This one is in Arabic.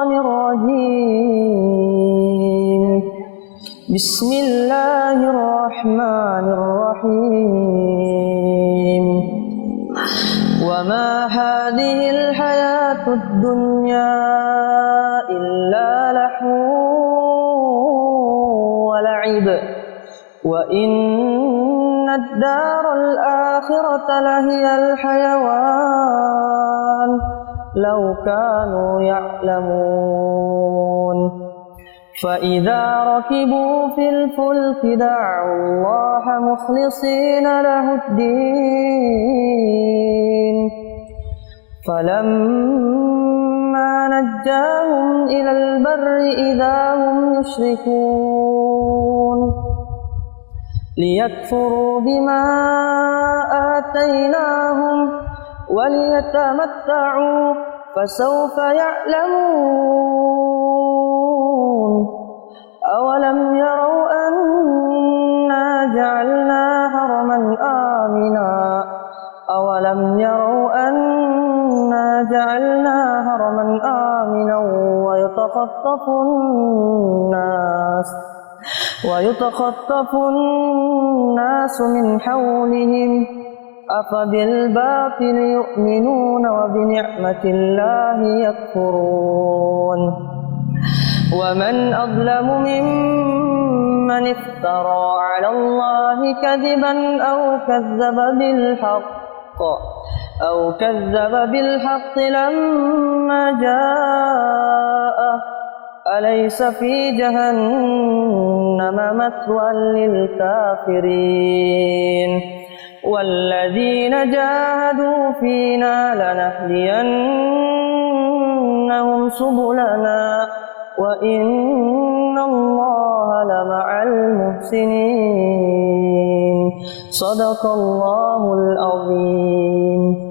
الشيطان الرجيم. بسم الله الرحمن الرحيم. وما هذه الحياة الدنيا إلا لهو ولعب وإن الدار الآخرة لهي الحيوان لو كانوا يعلمون. فإذا ركبوا في الفلك دعوا الله مخلصين له الدين فلما نجاهم إلى البر إذا هم يشركون ليكفروا بما آتيناهم وليتمتعوا فسوف يعلمون. أولم يروا أنا جعلنا حرما آمنا ويتخطف الناس من حولهم أفبالباطل يؤمنون وبنعمة الله يكفرون. ومن أظلم ممن افترى على الله كذبا أو كذب بالحق لما جاءه أليس في جهنم مثوى للكافرين. والذين جاهدوا فينا لنهدينهم سبلنا وإن الله لمع المحسنين. صدق الله العظيم.